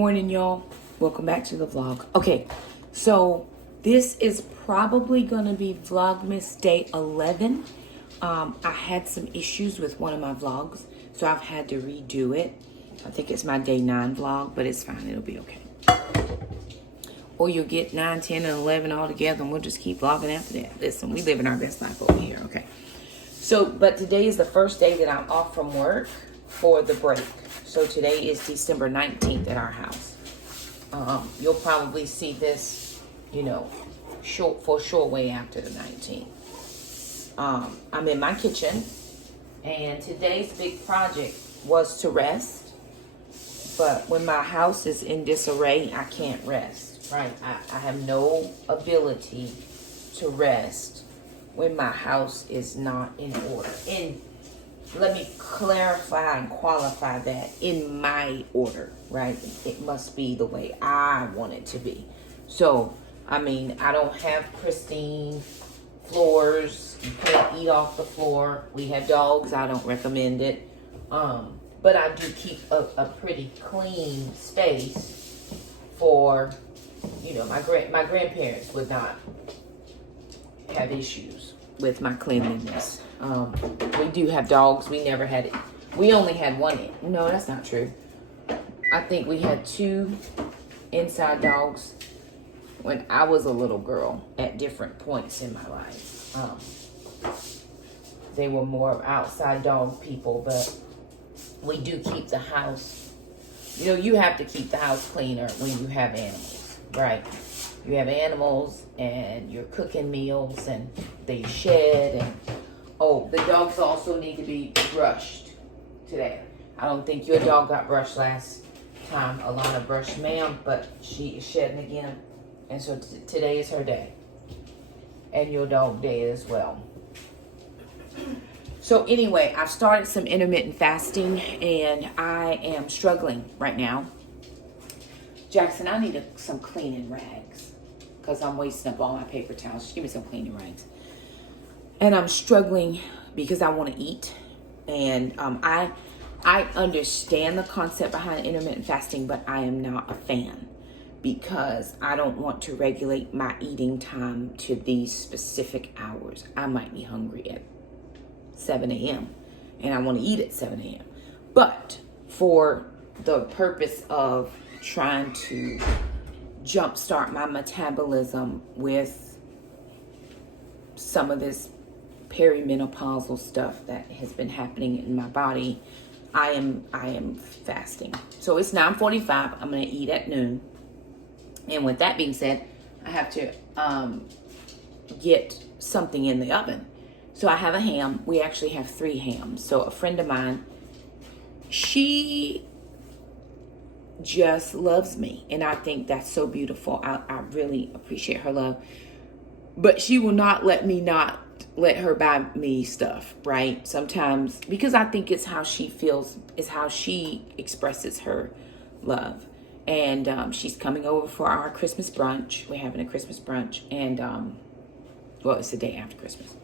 Morning, y'all. Welcome back to the vlog. Okay, so this is probably gonna be Vlogmas day 11. I had some issues with one of my vlogs, so I've had to redo it. I think it's my day 9 vlog, but it's fine. It'll be okay. Or you'll get 9, 10, and 11 all together, and we'll just keep vlogging after that. Listen, we living our best life over here, okay? So, but today is the first day that I'm off from work for the break. So today is December 19th at our house. You'll probably see this, short way after the 19th. I'm in my kitchen, and today's big project was to rest. But when my house is in disarray, I can't rest, right? I have no ability to rest when my house is not in order. And let me clarify and qualify that, in my order, right? It must be the way I want it to be. So, I mean, I don't have pristine floors. You can't eat off the floor. We have dogs. I don't recommend it. But I do keep a pretty clean space for, my grandparents would not have issues with my cleanliness. We do have dogs. We never had it. We only had one. No, that's not true. I think we had 2 inside dogs when I was a little girl at different points in my life. They were more outside dog people, but we do keep the house. You have to keep the house cleaner when you have animals, right? You have animals and you're cooking meals and they shed, and the dogs also need to be brushed today. I don't think your dog got brushed last time. Alana brushed ma'am, but she is shedding again. And so today is her day. And your dog day as well. So anyway, I've started some intermittent fasting and I am struggling right now. Jackson, I need some cleaning rags because I'm wasting up all my paper towels. Just give me some cleaning rags. And I'm struggling because I want to eat. And I understand the concept behind intermittent fasting, but I am not a fan because I don't want to regulate my eating time to these specific hours. I might be hungry at 7 a.m. and I want to eat at 7 a.m. But for the purpose of trying to jumpstart my metabolism with some of this perimenopausal stuff that has been happening in my body, I am fasting. So it's 9:45. I'm going to eat at noon. And with that being said, I have to get something in the oven. So I have a ham. We actually have 3 hams. So a friend of mine, she just loves me. And I think that's so beautiful. I really appreciate her love. But she will not let her buy me stuff, right? Sometimes, because I think it's how she feels, it's how she expresses her love. And she's coming over for our Christmas brunch. We're having a Christmas brunch. And, it's the day after Christmas.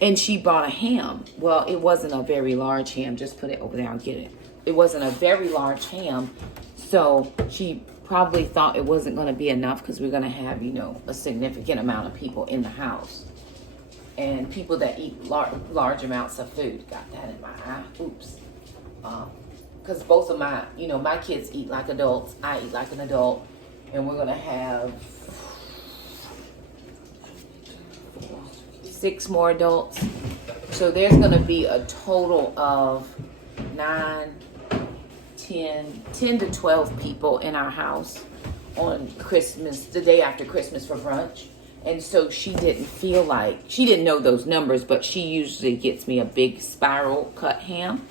And she bought a ham. Well, it wasn't a very large ham. Just put it over there, I'll get it. It wasn't a very large ham. So she probably thought it wasn't going to be enough because we're going to have, a significant amount of people in the house. And people that eat large amounts of food. Got that in my eye. Oops. Because both of my, my kids eat like adults. I eat like an adult. And we're going to have 6 more adults. So there's going to be a total of 10 to 12 people in our house on Christmas, the day after Christmas, for brunch. And so she didn't know those numbers, but she usually gets me a big spiral cut ham.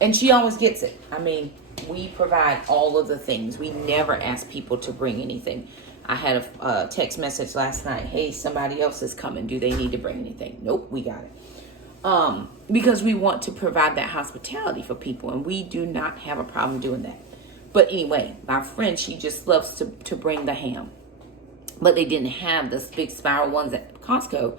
And she always gets it. I mean, we provide all of the things. We never ask people to bring anything. I had a text message last night. Hey, somebody else is coming. Do they need to bring anything? Nope, we got it. Because we want to provide that hospitality for people, and we do not have a problem doing that. But anyway, my friend, she just loves to bring the ham. But they didn't have the big spiral ones at Costco.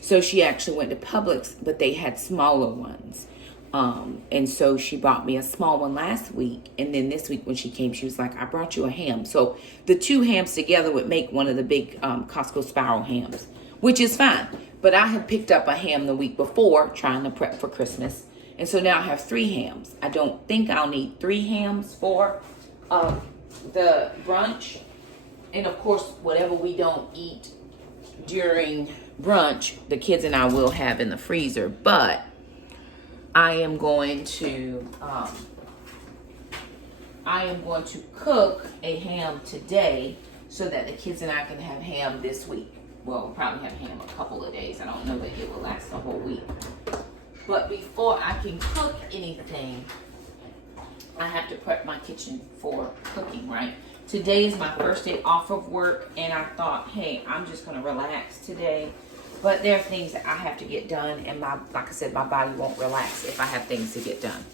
So she actually went to Publix, but they had smaller ones. And so she brought me a small one last week. And then this week when she came, she was like, I brought you a ham. So the two hams together would make one of the big Costco spiral hams, which is fine. But I had picked up a ham the week before trying to prep for Christmas. And so now I have 3 hams. I don't think I'll need 3 hams for the brunch. And of course, whatever we don't eat during brunch, the kids and I will have in the freezer. But I am going to cook a ham today so that the kids and I can have ham this week. Well, we'll probably have ham a couple of days. I don't know that it will last the whole week. But before I can cook anything, I have to prep my kitchen for cooking, right? Today is my first day off of work, and I thought, hey, I'm just going to relax today. But there are things that I have to get done, and like I said, my body won't relax if I have things to get done.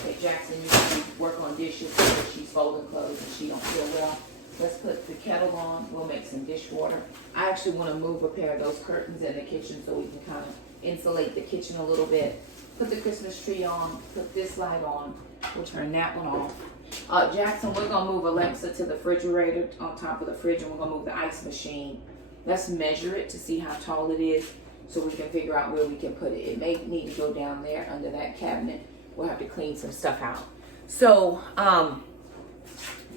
Okay, Jackson, you can work on dishes because she's folding clothes and she don't feel well. Let's put the kettle on. We'll make some dishwater. I actually want to move a pair of those curtains in the kitchen so we can kind of insulate the kitchen a little bit. Put the Christmas tree on. Put this light on. We'll turn that one off. Jackson, we're going to move Alexa to the refrigerator on top of the fridge, and we're going to move the ice machine. Let's measure it to see how tall it is so we can figure out where we can put it. It may need to go down there under that cabinet. We'll have to clean some stuff out. So, of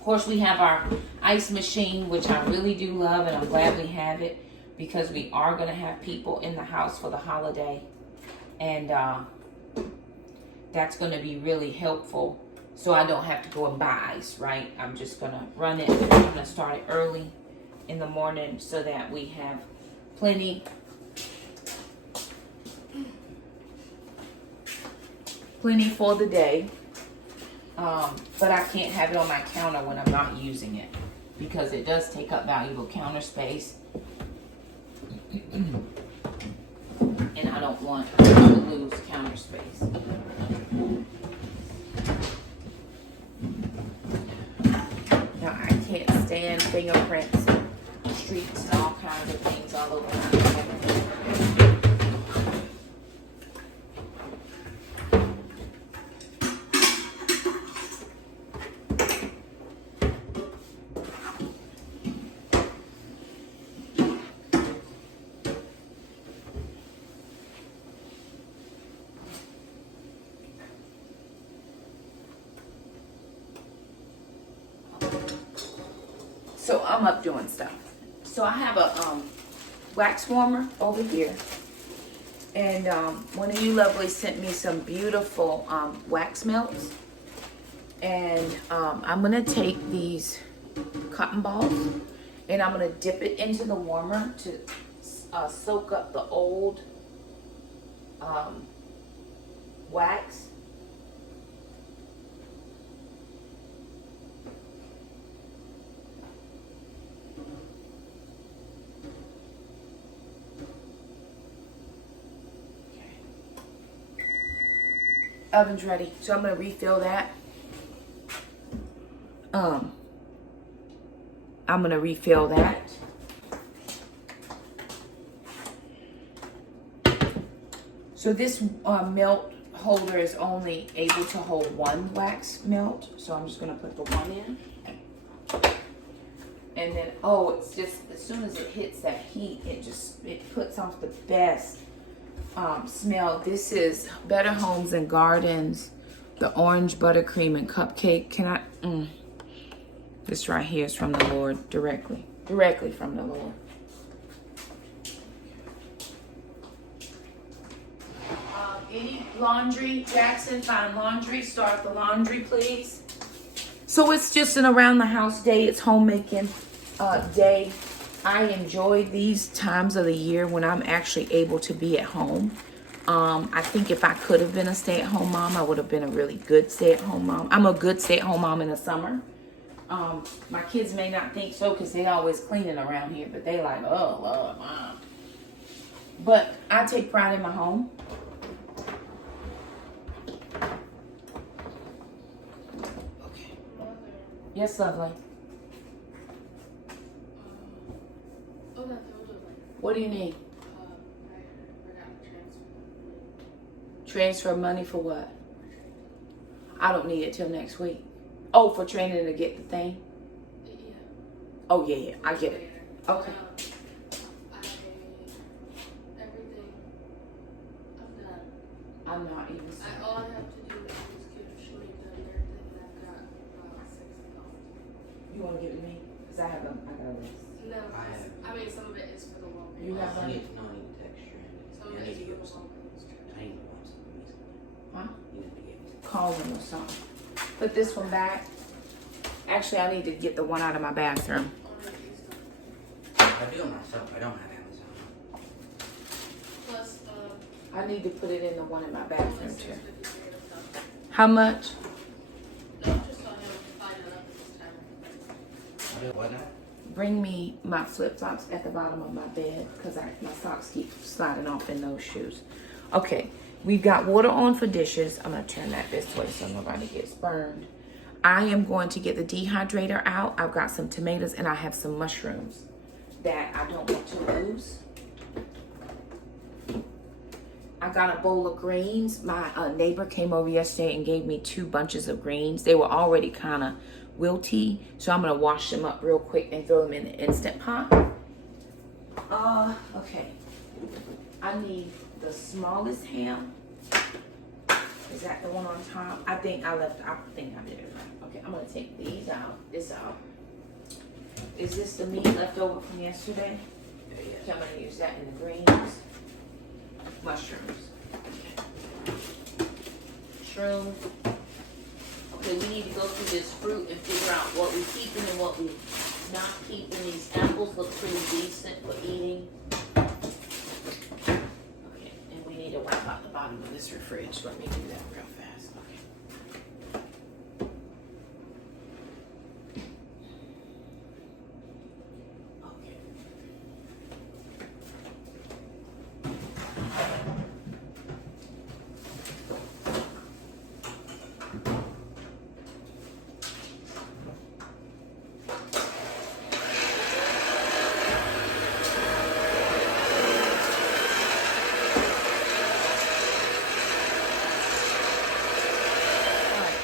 course, we have our ice machine, which I really do love, and I'm glad we have it because we are going to have people in the house for the holiday. And that's going to be really helpful. So I don't have to go and buy ice, right? I'm just going to run it. I'm going to start it early in the morning so that we have plenty for the day. But I can't have it on my counter when I'm not using it because it does take up valuable counter space. And I don't want to lose counter space. Now, I can't stand fingerprints, streaks, and all kinds of things all over my cabinet. So I'm up doing stuff. So I have a wax warmer over here. And one of you lovely sent me some beautiful wax melts. And I'm going to take these cotton balls and I'm going to dip it into the warmer to soak up the old wax. Oven's ready, so I'm gonna refill that. I'm gonna refill that. So this melt holder is only able to hold 1 wax melt, so I'm just gonna put the 1 in. And then, oh, it's just as soon as it hits that heat, it puts off the best smell. This is Better Homes and Gardens, the orange buttercream and cupcake. This right here is from the Lord, directly from the Lord. Any laundry, Jackson, find laundry, start the laundry, please. So it's just an around the house day. It's homemaking day. I enjoy these times of the year when I'm actually able to be at home. I think if I could have been a stay-at-home mom, I would have been a really good stay-at-home mom. I'm a good stay-at-home mom in the summer. My kids may not think so because they always cleaning around here, but they like, oh, Lord, Mom. But I take pride in my home. Okay. Yes, lovely. What do you need? I forgot to Transfer money for what? I don't need it till next week. Oh, for training to get the thing? Yeah. Oh, yeah, I get it. Okay. Everything, I'm done. I'm not even. All I have to do is give Shalene everything, and I've got about 6 dollars. You want to give it to me? Because I got a list. No, I mean, some of it is for the wall. You have I money? need to know any texture in it. Some of I it need to is give for the some. wall. I need to want something. Huh? You need to give me some. Call them or something. Put this one back. Actually, I need to get the one out of my bathroom. I do it myself. I don't have Amazon. Plus, I need to put it in the one in my bathroom plus too. 653 of stuff. How much? No, just saw him find it up this time. I do what now? Bring me my flip flops at the bottom of my bed because my socks keep sliding off in those shoes. Okay, we've got water on for dishes. I'm gonna turn that this way so nobody gets burned. I am going to get the dehydrator out. I've got some tomatoes and I have some mushrooms that I don't want to lose. I got a bowl of greens. My neighbor came over yesterday and gave me 2 bunches of greens. They were already kind of wilty, so I'm gonna wash them up real quick and throw them in the Instant Pot. Okay. I need the smallest ham. Is that the one on top? I think I think I did it right. Okay, I'm gonna take these out, this out. Is this the meat left over from yesterday? Yeah. Okay, I'm gonna use that in the greens. Mushrooms. Shrooms. Okay, we need to go through this fruit and figure out what we're keeping and what we're not keeping. These apples look pretty decent for eating. Okay, and we need to wipe out the bottom of this fridge. Let me do that real fast. Okay. Okay.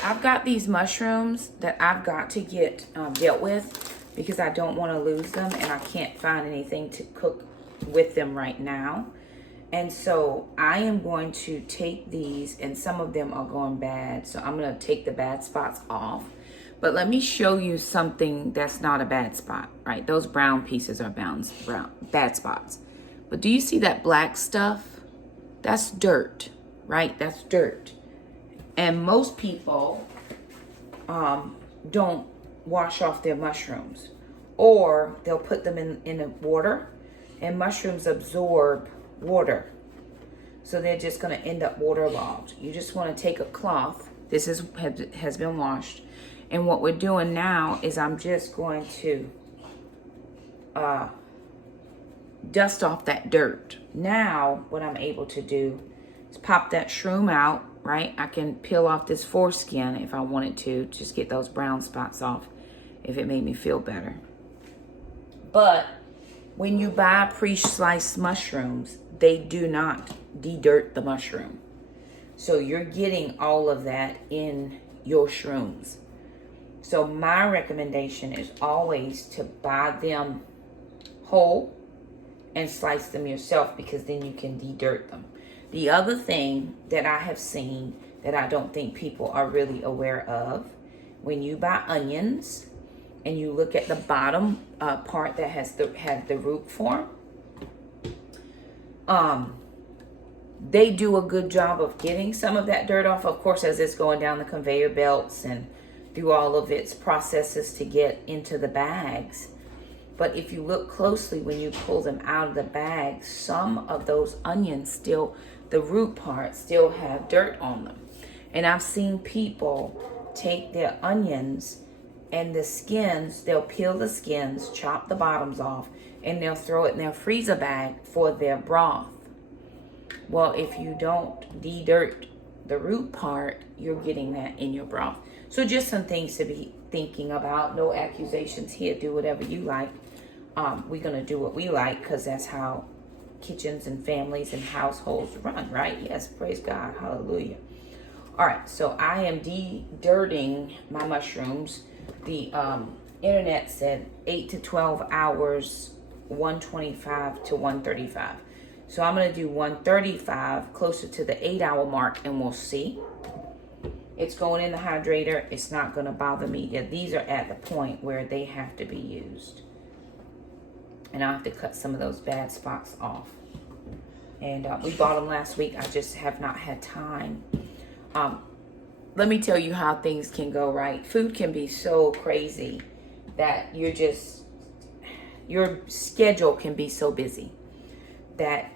I've got these mushrooms that I've got to get dealt with because I don't want to lose them and I can't find anything to cook with them right now. And so I am going to take these, and some of them are going bad, so I'm going to take the bad spots off. But let me show you something that's not a bad spot, right? Those brown pieces are bad spots. But do you see that black stuff? That's dirt, right? That's dirt. And most people don't wash off their mushrooms, or they'll put them in the water, and mushrooms absorb water. So they're just going to end up waterlogged. You just want to take a cloth. This has been washed. And what we're doing now is I'm just going to dust off that dirt. Now what I'm able to do is pop that shroom out, right? I can peel off this foreskin if I wanted to, just get those brown spots off if it made me feel better. But when you buy pre-sliced mushrooms, they do not de-dirt the mushroom. So you're getting all of that in your shrooms. So my recommendation is always to buy them whole and slice them yourself, because then you can de-dirt them. The other thing that I have seen that I don't think people are really aware of, when you buy onions and you look at the bottom part that has the root form, they do a good job of getting some of that dirt off, of course, as it's going down the conveyor belts and through all of its processes to get into the bags. But if you look closely when you pull them out of the bag, some of those onions still, the root part still have dirt on them. And I've seen people take their onions and the skins, they'll peel the skins, chop the bottoms off, and they'll throw it in their freezer bag for their broth. Well, if you don't de-dirt the root part, you're getting that in your broth. So just some things to be thinking about. No accusations here. Do whatever you like. We're going to do what we like because that's how kitchens and families and households run, right? Yes, praise God, hallelujah. All right, so I am de-dirting my mushrooms. The internet said 8 to 12 hours, 125 to 135. So I'm gonna do 135, closer to the 8-hour mark, and we'll see. It's going in the hydrator. It's not gonna bother me. Yeah, these are at the point where they have to be used. And I have to cut some of those bad spots off. And we bought them last week. I just have not had time. Let me tell you how things can go, right? Food can be so crazy that your schedule can be so busy that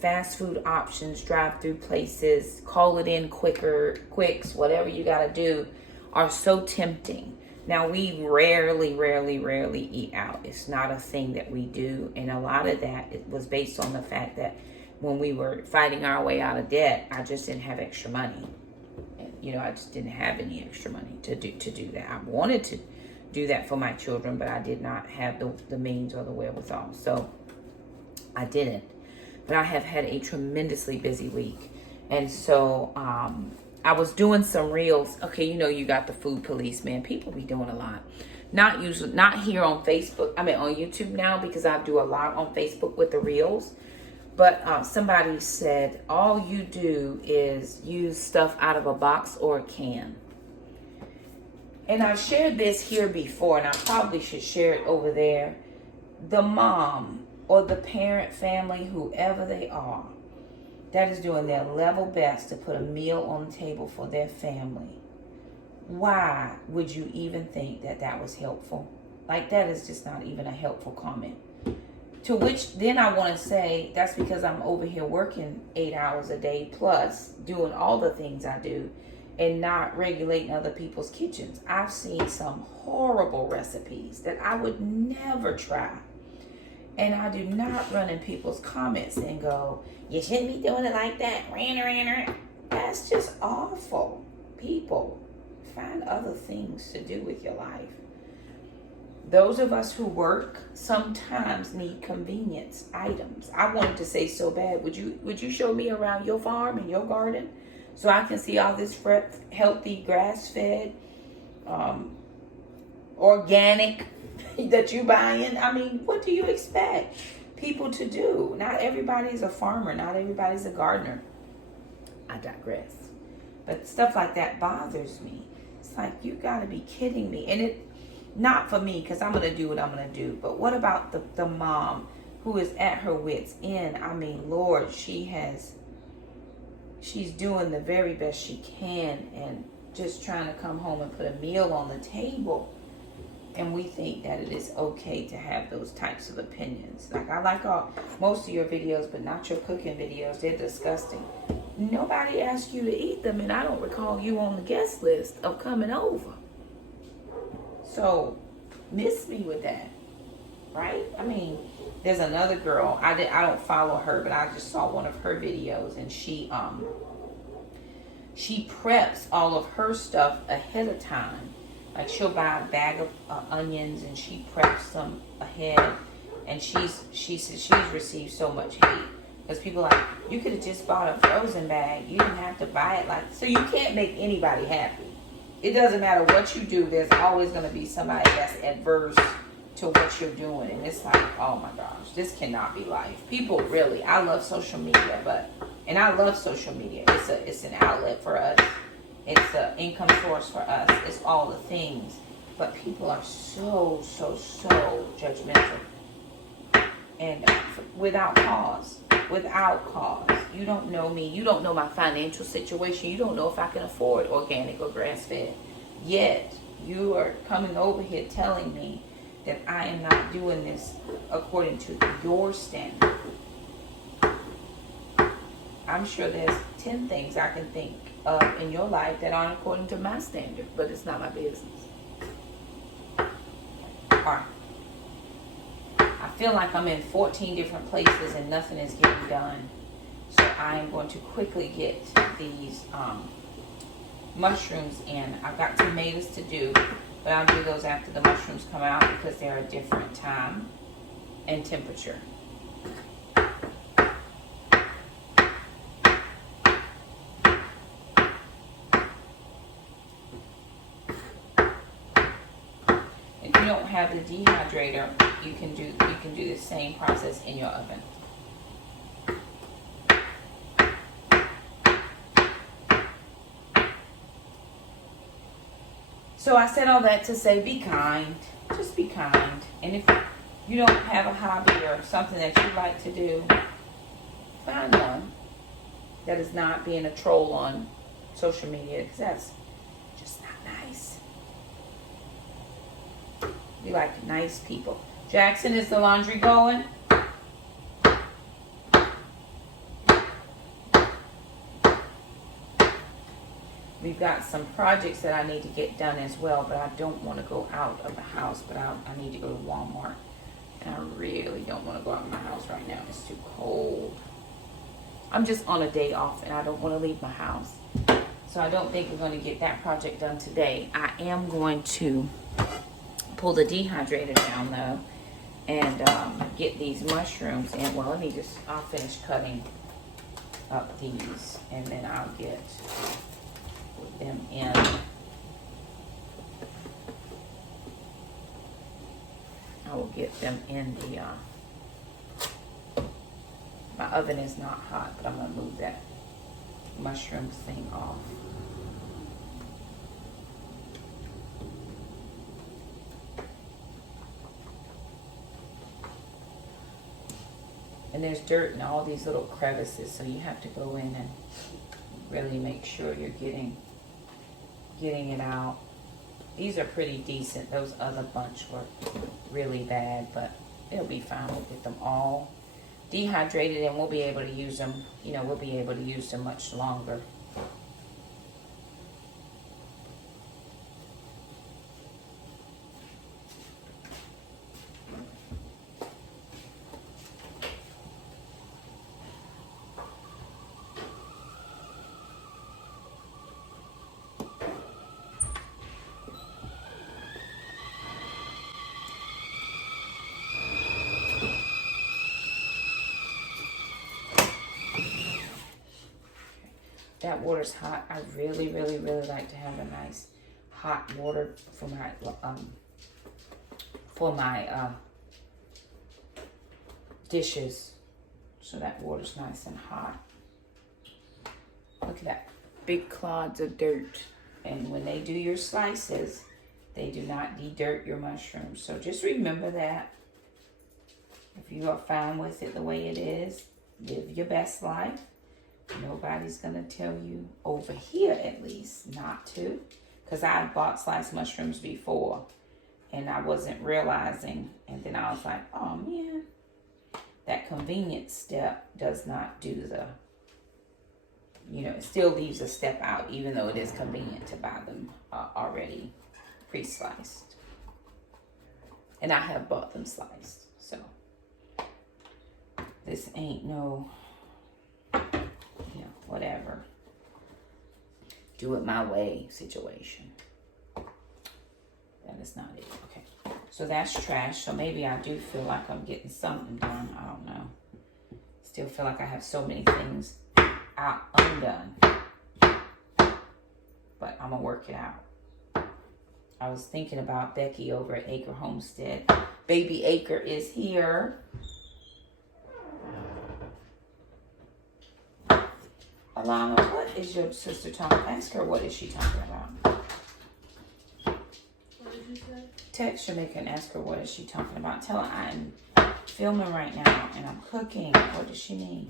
fast food options, drive-through places, call it in quicks, whatever you got to do, are so tempting. Now, we rarely eat out. It's not a thing that we do. And a lot of that, it was based on the fact that when we were fighting our way out of debt, I just didn't have extra money. You know, I just didn't have any extra money to do that. I wanted to do that for my children, but I did not have the means or the wherewithal. So I didn't. But I have had a tremendously busy week. And so I was doing some reels. Okay, you know, you got the food police, man. People be doing a lot. Not here on Facebook. I mean, on YouTube now, because I do a lot on Facebook with the reels. But somebody said, all you do is use stuff out of a box or a can. And I've shared this here before, and I probably should share it over there. The mom or the parent, family, whoever they are, that is doing their level best to put a meal on the table for their family. Why would you even think that that was helpful? Like, that is just not even a helpful comment. To which then I want to say, that's because I'm over here working 8 hours a day plus, doing all the things I do, and not regulating other people's kitchens. I've seen some horrible recipes that I would never try. And I do not run in people's comments and go, you shouldn't be doing it like that. That's just awful. People, find other things to do with your life. Those of us who work sometimes need convenience items. I wanted to say so bad, would you show me around your farm and your garden so I can see all this healthy, grass-fed, organic that you buying? I mean, what do you expect people to do? Not everybody's a farmer. Not everybody's a gardener. I digress. But stuff like that bothers me. It's like, you got to be kidding me. And it, not for me, because I'm going to do what I'm going to do. But what about the mom who is at her wit's end? I mean, Lord, she's doing the very best she can and just trying to come home and put a meal on the table. And we think that it is okay to have those types of opinions. Like, I like most of your videos, but not your cooking videos. They're disgusting. Nobody asked you to eat them, and I don't recall you on the guest list of coming over. So, miss me with that, right? I mean, there's another girl. I don't follow her, but I just saw one of her videos, and she preps all of her stuff ahead of time. Like, she'll buy a bag of onions, and she preps them ahead. And she says she's received so much hate because people are like, you could have just bought a frozen bag. You didn't have to buy it. Like, so you can't make anybody happy. It doesn't matter what you do. There's always going to be somebody that's adverse to what you're doing. And it's like, oh my gosh, this cannot be life. People really, I love social media, and I love social media. It's an outlet for us. It's an income source for us. It's all the things. But people are so judgmental. And without cause. You don't know me. You don't know my financial situation. You don't know if I can afford organic or grass-fed. Yet, you are coming over here telling me that I am not doing this according to your standard. I'm sure there's 10 things I can think of in your life that aren't according to my standard, but it's not my business. Alright. I feel like I'm in 14 different places and nothing is getting done. So I am going to quickly get these mushrooms in. I've got tomatoes to do, but I'll do those after the mushrooms come out because they're a different time and temperature. don't have the dehydrator, you can do the same process in your oven. So I said all that to say be kind. Just be kind. And if you don't have a hobby or something that you like to do, find one that is not being a troll on social media, because that's just not nice. We like nice people. Jackson, is the laundry going? We've got some projects that I need to get done as well, but I don't want to go out of the house, but I need to go to Walmart. And I really don't want to go out of my house right now. It's too cold. I'm just on a day off and I don't want to leave my house. So I don't think we're going to get that project done today. I am going to pull the dehydrator down though and get these mushrooms in. Well, I'll finish cutting up these and then I'll get them in. I will get them in the my oven is not hot, but I'm gonna move that mushrooms thing off. And there's dirt in all these little crevices, so you have to go in and really make sure you're getting it out. These are pretty decent. Those other bunch were really bad, but it'll be fine. We'll get them all dehydrated and we'll be able to use them. We'll be able to use them much longer. That water's hot. I really, really, really like to have a nice hot water for my dishes. So that water's nice and hot. Look at that. Big clods of dirt. And when they do your slices, they do not de-dirt your mushrooms. So just remember that. If you are fine with it the way it is, live your best life. Nobody's gonna tell you, over here at least, not to. Because I've bought sliced mushrooms before and I wasn't realizing, and then I was like, oh man, that convenience step does not do the, it still leaves a step out, even though it is convenient to buy them already pre-sliced. And I have bought them sliced, so this ain't no, whatever, do it my way situation. That is not it. Okay, so that's trash. So maybe I do feel like I'm getting something done. I don't know. Still feel like I have so many things undone, but I'm gonna work it out. I was thinking about Becky over at Acre Homestead. Baby Acre is here. Alana, what is your sister talking? Ask her, what is she talking about? What did you say? Text Shamika and ask her, what is she talking about? Tell her I'm filming right now and I'm cooking. What does she mean?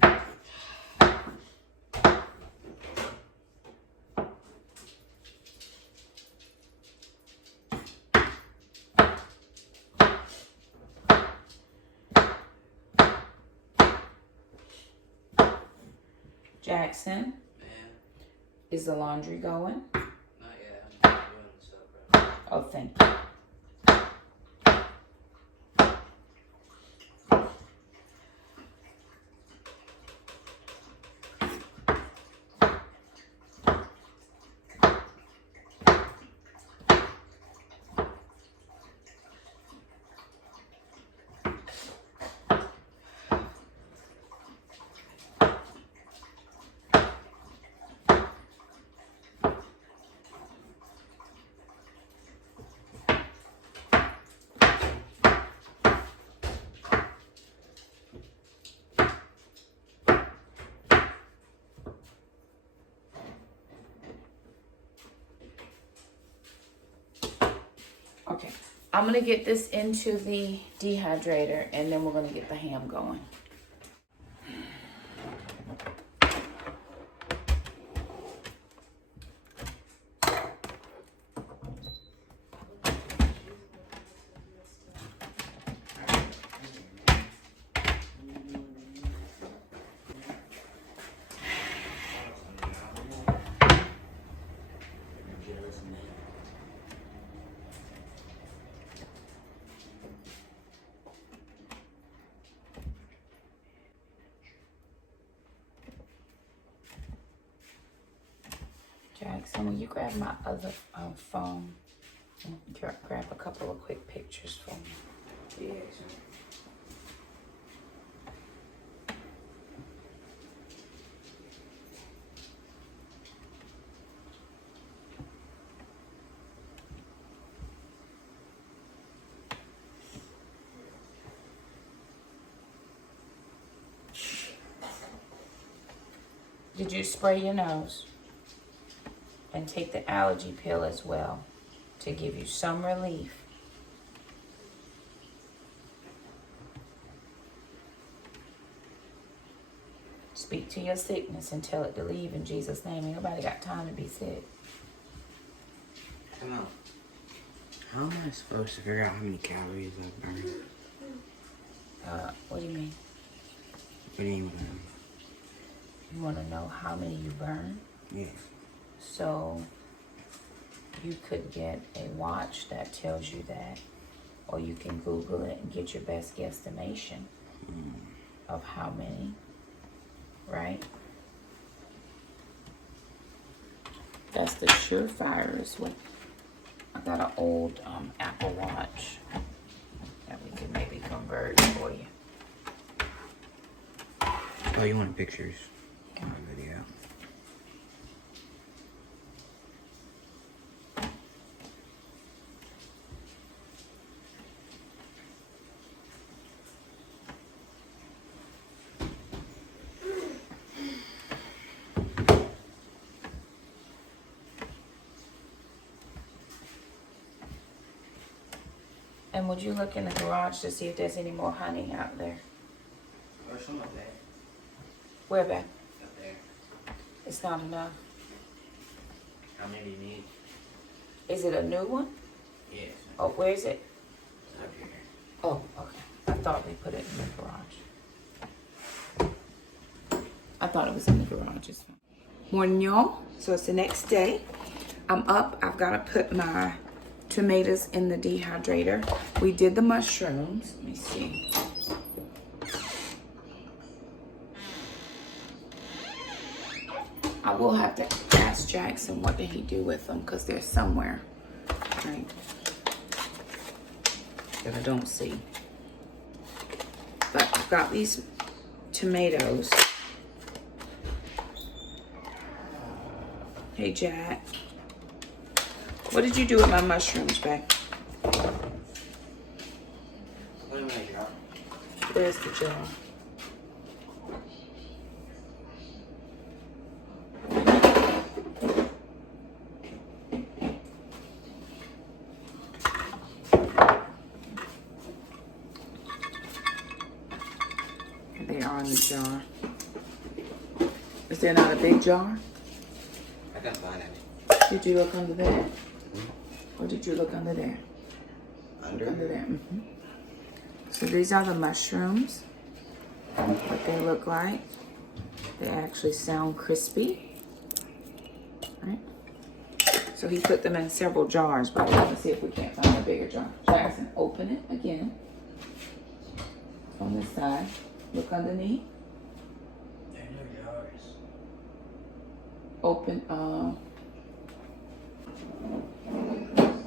Jackson, is the laundry going? Not yet. I'm doing stuff right now. Oh, thank you. I'm gonna get this into the dehydrator and then we're gonna get the ham going. Jackson, will you grab my other phone and grab a couple of quick pictures for me? Yes. Did you spray your nose? And take the allergy pill as well to give you some relief. Speak to your sickness and tell it to leave in Jesus' name. Ain't nobody got time to be sick. Come on. How am I supposed to figure out how many calories I burn? What do you mean? What do you mean? You want to know how many you burn? Yeah. So you could get a watch that tells you that, or you can Google it and get your best guesstimation of how many, right? That's the surefirest way. I got an old Apple Watch that we can maybe convert for you. Oh, you want pictures? On video. And would you look in the garage to see if there's any more honey out there? There's some up there. Where back? Up there. It's not enough. How many do you need? Is it a new one? Yes. Oh, where is it? It's up here. Oh, okay. I thought they put it in the garage. I thought it was in the garage. It's fine. Morning, y'all. So it's the next day. I'm up. I've got to put my tomatoes in the dehydrator. We did the mushrooms. Let me see. I will have to ask Jackson what did he do with them because they're somewhere, right, that I don't see. But I've got these tomatoes. Hey, Jack. What did you do with my mushrooms, babe? Put them in a jar. Where's the jar? They are in the jar. Is there not a big jar? I can find it. Did you look under there? Or did you look under there? Under? Under there. Mm-hmm. So these are the mushrooms. What they look like. They actually sound crispy. Right? So he put them in several jars, but we're gonna see if we can't find a bigger jar. Jackson, open it again. On this side. Look underneath. They're no jars. Open,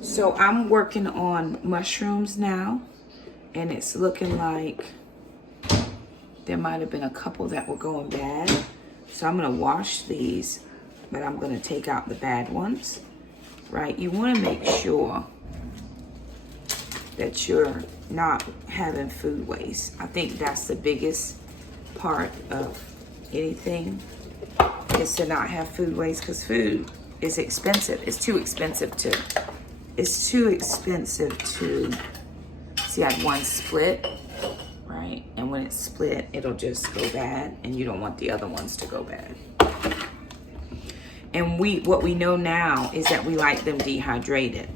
so I'm working on mushrooms now, and it's looking like there might have been a couple that were going bad. So I'm gonna wash these, but I'm gonna take out the bad ones, right? You wanna make sure that you're not having food waste. I think that's the biggest part of anything, is to not have food waste, because food is expensive. It's too expensive to it's too expensive to, see, I had one split, right? And when it's split, it'll just go bad, and you don't want the other ones to go bad. And what we know now is that we like them dehydrated.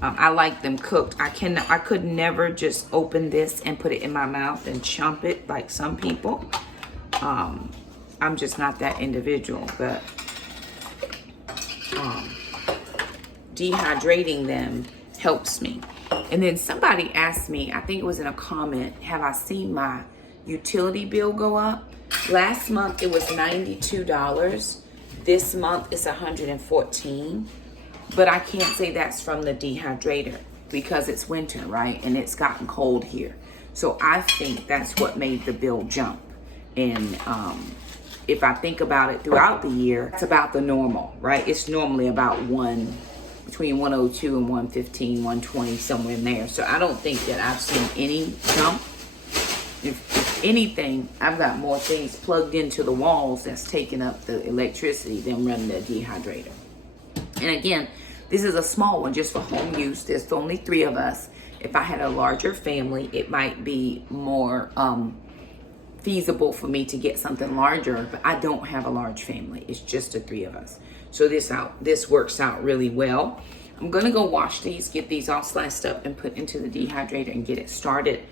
I like them cooked. I could never just open this and put it in my mouth and chomp it like some people. I'm just not that individual, but dehydrating them helps me. And then somebody asked me, I think it was in a comment, have I seen my utility bill go up? Last month it was $92. This month it's $114. But I can't say that's from the dehydrator because it's winter, right? And it's gotten cold here. So I think that's what made the bill jump. And if I think about it throughout the year, it's about the normal, right? It's normally about between 102 and 115, 120, somewhere in there. So I don't think that I've seen any jump. If anything, I've got more things plugged into the walls that's taking up the electricity than running the dehydrator. And again, this is a small one just for home use. There's only 3 of us. If I had a larger family, it might be more feasible for me to get something larger, but I don't have a large family. It's just the 3 of us. So this works out really well. I'm gonna go wash these, get these all sliced up and put into the dehydrator and get it started.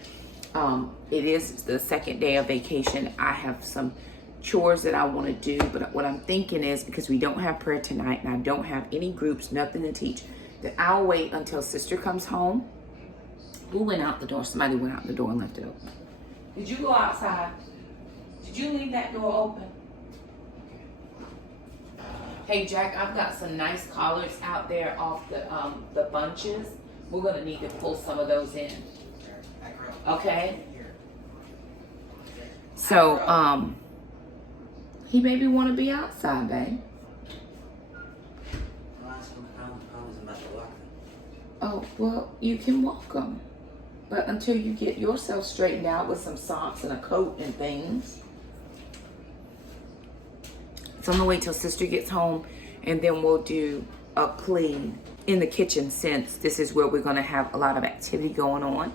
It is the second day of vacation. I have some chores that I want to do, but what I'm thinking is, because we don't have prayer tonight and I don't have any groups, nothing to teach, that I'll wait until sister comes home. Who went out the door? Somebody went out the door and left it open. Did you go outside? Did you leave that door open? Hey Jack, I've got some nice collards out there off the bunches. We're gonna need to pull some of those in. Okay? So he maybe want to be outside, babe. Oh, well, you can walk them. But until you get yourself straightened out with some socks and a coat and things. So I'm going to wait till sister gets home, and then we'll do a clean in the kitchen, since this is where we're going to have a lot of activity going on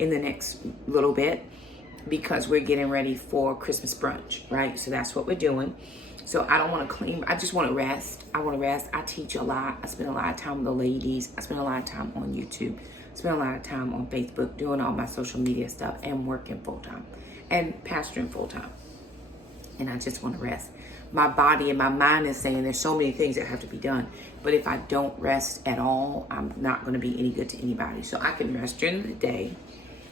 in the next little bit, because we're getting ready for Christmas brunch, right? So that's what we're doing. So I don't want to clean. I just want to rest. I want to rest. I teach a lot. I spend a lot of time with the ladies. I spend a lot of time on YouTube. I spend a lot of time on Facebook doing all my social media stuff and working full-time and pastoring full-time. And I just want to rest. My body and my mind is saying there's so many things that have to be done. But if I don't rest at all, I'm not going to be any good to anybody. So I can rest during the day.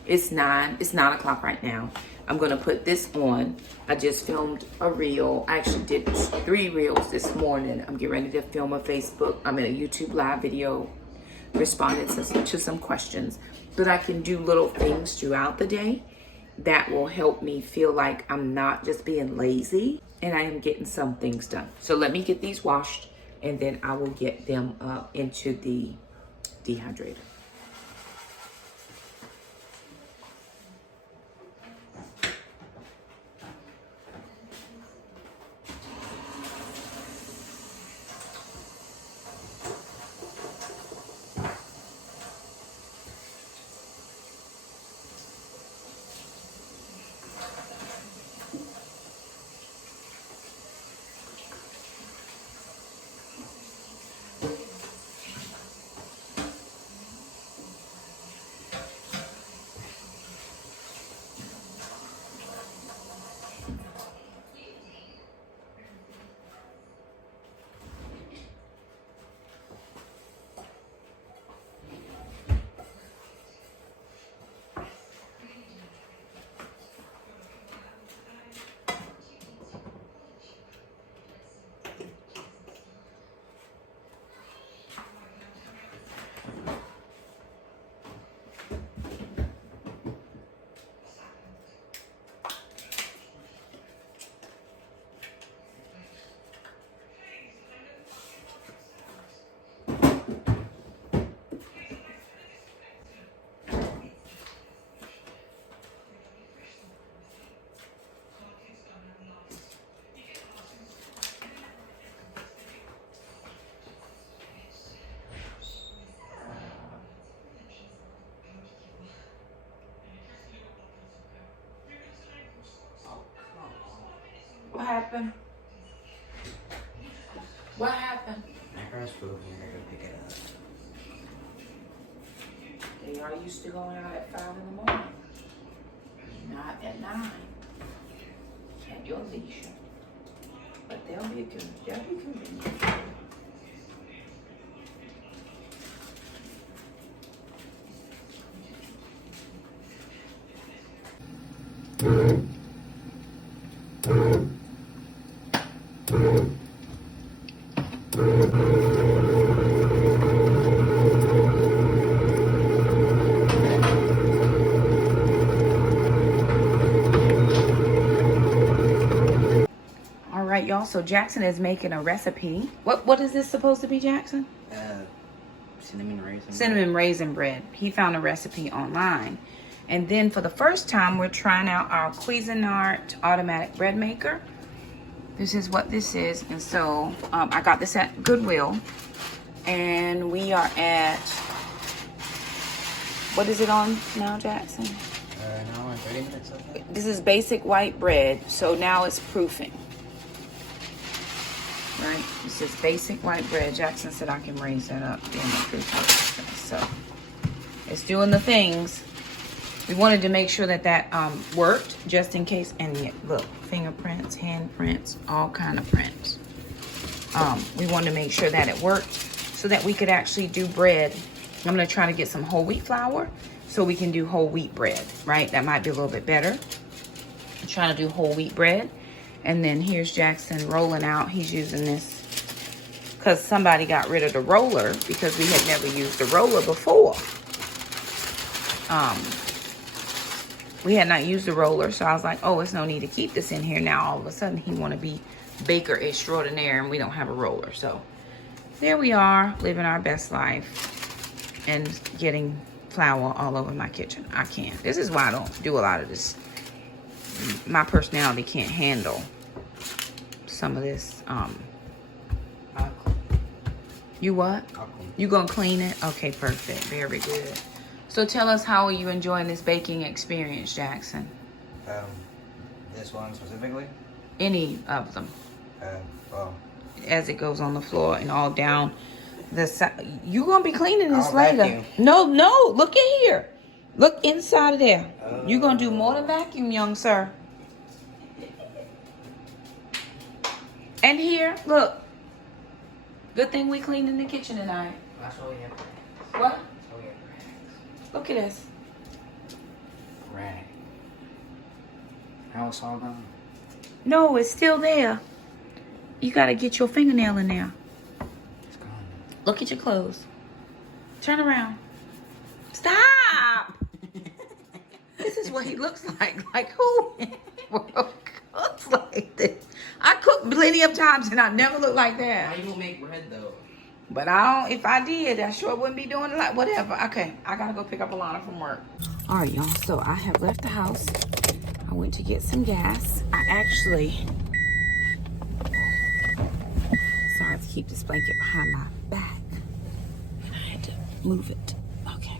It's 9 o'clock right now. I'm going to put this on. I just filmed a reel. I actually did 3 reels this morning. I'm getting ready to film a YouTube live video responding to some questions. But I can do little things throughout the day that will help me feel like I'm not just being lazy and I am getting some things done. So let me get these washed, and then I will get them into the dehydrator. What happened? What happened? My girl's food here. I gotta pick it up. They are used to going out at 5 in the morning. Not at 9. At your leisure. But they'll be convenient. All right, y'all. So Jackson is making a recipe. What is this supposed to be, Jackson? Cinnamon raisin bread. He found a recipe online. And then for the first time, we're trying out our Cuisinart automatic bread maker. This is what this is. And so I got this at Goodwill. And we are at, what is it on now, Jackson? Now I'm 30 minutes okay. This is basic white bread. So now it's proofing. Right? This is basic white bread. Jackson said I can raise that up in the proofing. So it's doing the things. We wanted to make sure that worked just in case. And yet, look, fingerprints, handprints, all kind of prints. We wanted to make sure that it worked so that we could actually do bread. I'm going to try to get some whole wheat flour so we can do whole wheat bread, right? That might be a little bit better. I'm trying to do whole wheat bread. And then here's Jackson rolling out. He's using this because somebody got rid of the roller because we had never used the roller before. We had not used the roller, so I was like, oh, it's no need to keep this in here. Now all of a sudden he want to be baker extraordinaire and we don't have a roller. So there we are, living our best life and getting flour all over my kitchen. I can't. This is why I don't do a lot of this. My personality can't handle some of this. You what? You gonna clean it? Okay, perfect. Very good. So tell us, how are you enjoying this baking experience, Jackson? This one specifically? Any of them. Well, as it goes on the floor and all down the side. You gonna be cleaning this I'll later. vacuum. No, look in here. Look inside of there. You're gonna do more than vacuum, young sir. And here, look. Good thing we cleaned in the kitchen tonight. that's what we have. What? So we have Look at this. rag. Now it's all gone. No, it's still there. You gotta get your fingernail in there. It's gone. Look at your clothes. Turn around. Stop! This is what he looks like. Like who in the world cooks like this? I cooked plenty of times and I never looked like How that. you gonna make bread though? But I don't, if I did, I sure wouldn't be doing it like whatever. Okay, I gotta go pick up Alana from work. All right, y'all, so I have left the house. I went to get some gas. I actually, sorry to keep this blanket behind my back. And I had to move it. Okay.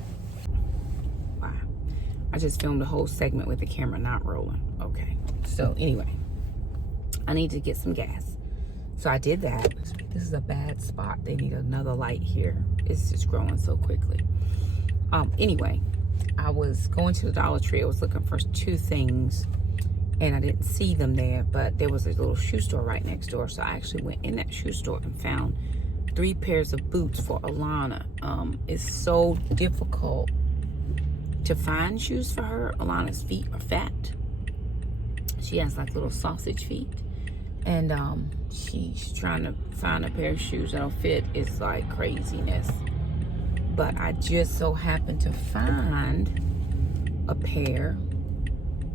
Wow. I just filmed a whole segment with the camera not rolling. Okay. So anyway, I need to get some gas. So I did that. This is a bad spot. They need another light here. It's just growing so quickly. Anyway, I was going to the Dollar Tree. I was looking for 2 things and I didn't see them there, but there was a little shoe store right next door. So I actually went in that shoe store and found 3 pairs of boots for Alana. It's so difficult to find shoes for her. Alana's feet are fat. She has like little sausage feet. And she's trying to find a pair of shoes that'll fit. It's like craziness. But I just so happened to find a pair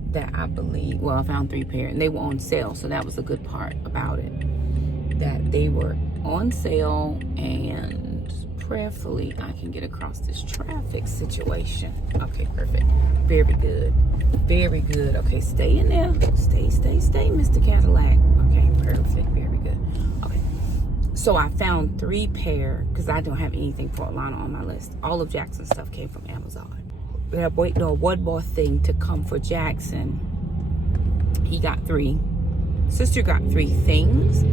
that I believe, well, I found 3 pairs and they were on sale. So that was the good part about it, that they were on sale, and prayerfully I can get across this traffic situation. Okay, perfect. Very good. Very good. Okay, stay in there. Stay, Mr. Cadillac. Okay, perfect. Very good. Okay. So I found 3 pair because I don't have anything for Alana on my list. All of Jackson's stuff came from Amazon. But I'm waiting on one more thing to come for Jackson. He got 3. Sister got 3 things,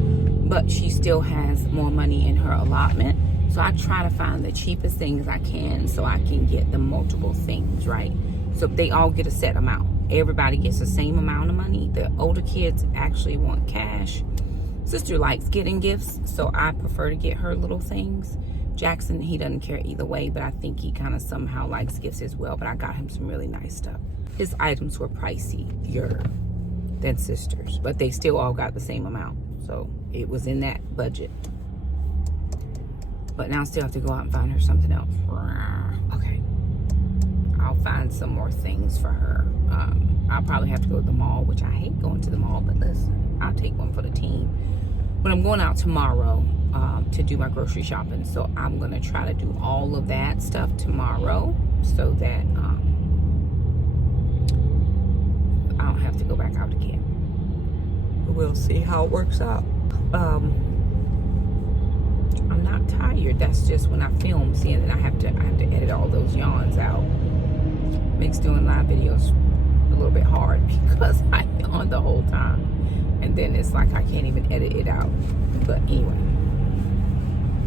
but she still has more money in her allotment. So I try to find the cheapest things I can so I can get the multiple things, right? So they all get a set amount. Everybody gets the same amount of money. The older kids actually want cash. Sister likes getting gifts, so I prefer to get her little things. Jackson, he doesn't care either way, but I think he kind of somehow likes gifts as well. But I got him some really nice stuff. His items were pricier than sister's, but they still all got the same amount. So it was in that budget. But now I still have to go out and find her something else. Okay. I'll find some more things for her. I'll probably have to go to the mall, which I hate going to the mall, but listen, I'll take one for the team. But I'm going out tomorrow to do my grocery shopping. So I'm going to try to do all of that stuff tomorrow so that I don't have to go back out again. We'll see how it works out. I'm not tired. That's just when I film, seeing that I have to edit all those yawns out. Makes doing live videos a little bit hard because I yawn the whole time, and then it's like I can't even edit it out. But anyway,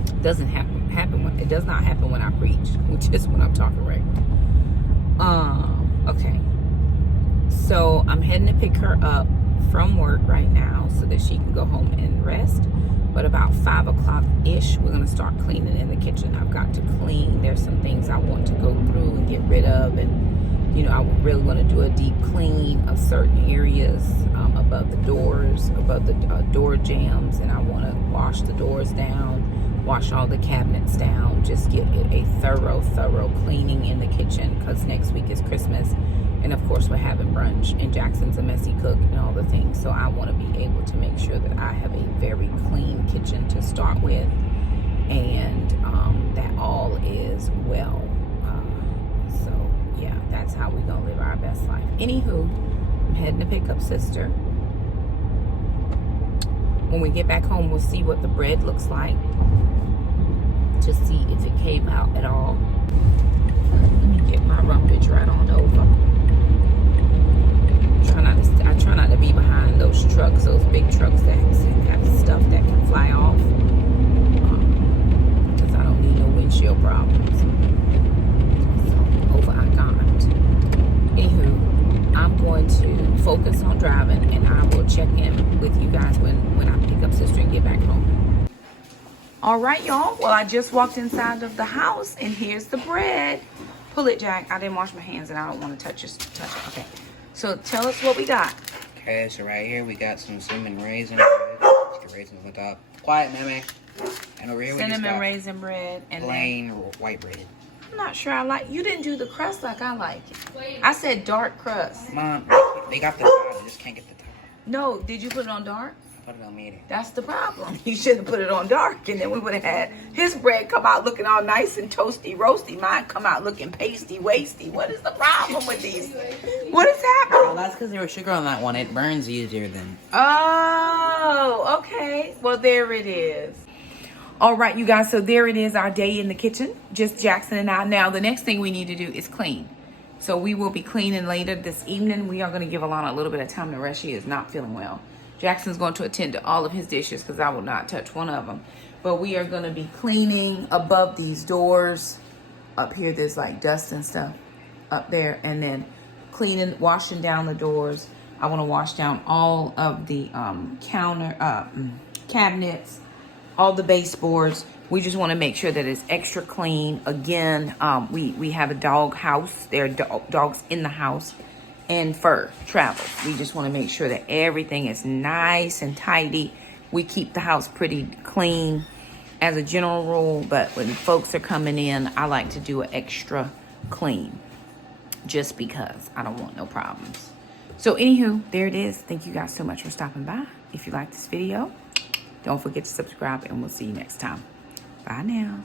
it doesn't happen when it does not happen when I preach, which is when I'm talking regular. Okay. So I'm heading to pick her up from work right now so that she can go home and rest. But about 5 o'clock-ish, we're gonna start cleaning in the kitchen. I've got to clean. There's some things I want to go through and get rid of, and you know, I really want to do a deep clean of certain areas above the doors, above the door jambs, and I want to wash the doors down, wash all the cabinets down, just get a thorough cleaning in the kitchen, because next week is Christmas, and of course we're having brunch, and Jackson's a messy cook and all the things, so I want to be able to make sure that I have a very clean kitchen to start with, and that all is well. So yeah, that's how we're gonna live our best life. Anywho, I'm heading to pick up sister. When we get back home, we'll see what the bread looks like, to see if it came out at all. Let me get my rumpage right on over. I try not to be behind those trucks, those big trucks that have stuff that can fly off, because I don't need no windshield problems. So over I got. Anywho, I'm going to focus on driving, and I will check in with you guys when I pick up sister and get back home. All right, y'all. Well, I just walked inside of the house, and here's the bread. Pull it, Jack. I didn't wash my hands, and I don't want to touch it. Okay. So tell us what we got. Okay, so right here we got some cinnamon raisin bread. Get raisins on top. Quiet, meme. And over here we just Cinnamon got raisin bread and plain white bread. I'm not sure I like. You didn't do the crust like I like it. I said dark crust. Mom, they got the top. They just can't get the top. No, did you put it on dark? I put it on medium. That's the problem. You should have put it on dark, and then we would have had his bread come out looking all nice and toasty, roasty. Mine come out looking pasty, wasty. What is the problem with these? What is happening? Well, that's because there was sugar on that one. It burns easier than... Oh, okay. Well, there it is. All right, you guys. So there it is, our day in the kitchen. Just Jackson and I. Now, the next thing we need to do is clean. So we will be cleaning later this evening. We are going to give Alana a little bit of time to rest. She is not feeling well. Jackson's going to attend to all of his dishes because I will not touch one of them. But we are going to be cleaning above these doors. Up here, there's like dust and stuff up there. And then cleaning, washing down the doors. I want to wash down all of the cabinets, all the baseboards. We just want to make sure that it's extra clean. Again, we have a dog house. There are dogs in the house. And fur travels. We just want to make sure that everything is nice and tidy. We keep the house pretty clean as a general rule, but when folks are coming in, I like to do an extra clean just because I don't want no problems. So anywho, there it is. Thank you guys so much for stopping by. If you like this video, don't forget to subscribe, and we'll see you next time. Bye now.